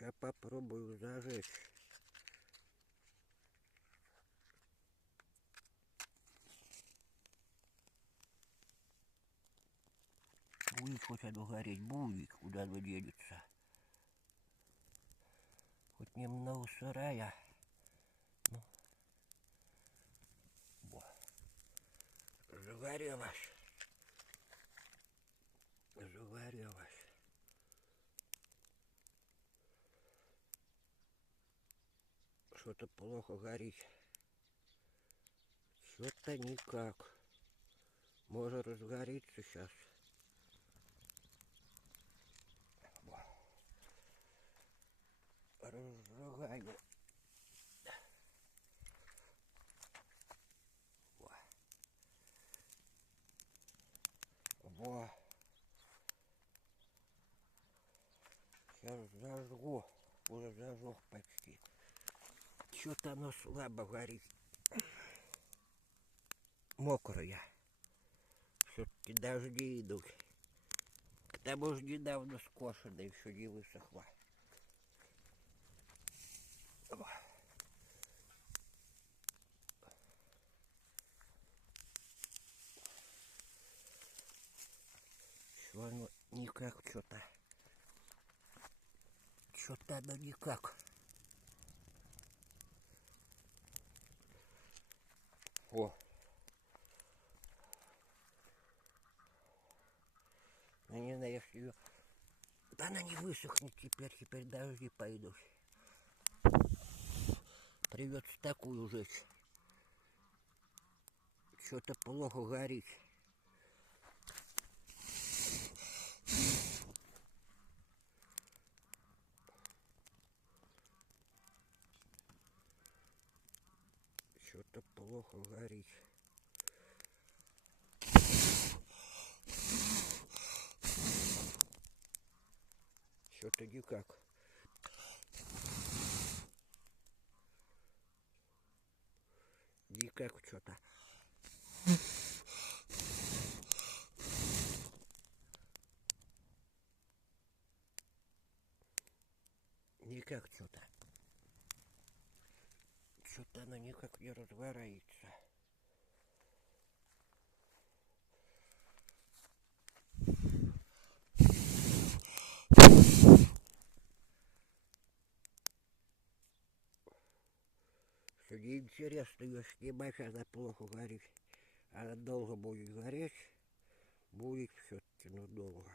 Сейчас попробую зажечь. Будет хоть оно гореть, будет, куда оно денется. Хоть немного сырая. Ну, загорелась. Загорелась. Что-то плохо горит. Что-то никак. Может разгорится сейчас. Разжигаю. Во. Сейчас зажгу. Уже зажег почти. Что-то оно слабо горит. Мокрое. Все-таки дожди идут. К тому же недавно скошено, еще не высохло. Все оно никак что-то. Что-то оно никак. О. Ну не знаю, если ее... Да она не высохнет теперь дожди пойдут. Придется такую жечь. Что-то плохо горит. Что-то плохо горит. Что-то никак. Никак что-то. Никак что-то. Что-то оно никак не разгорается. Все неинтересно ее снимать, она плохо горит. Она долго будет гореть. Будет все-таки, но долго.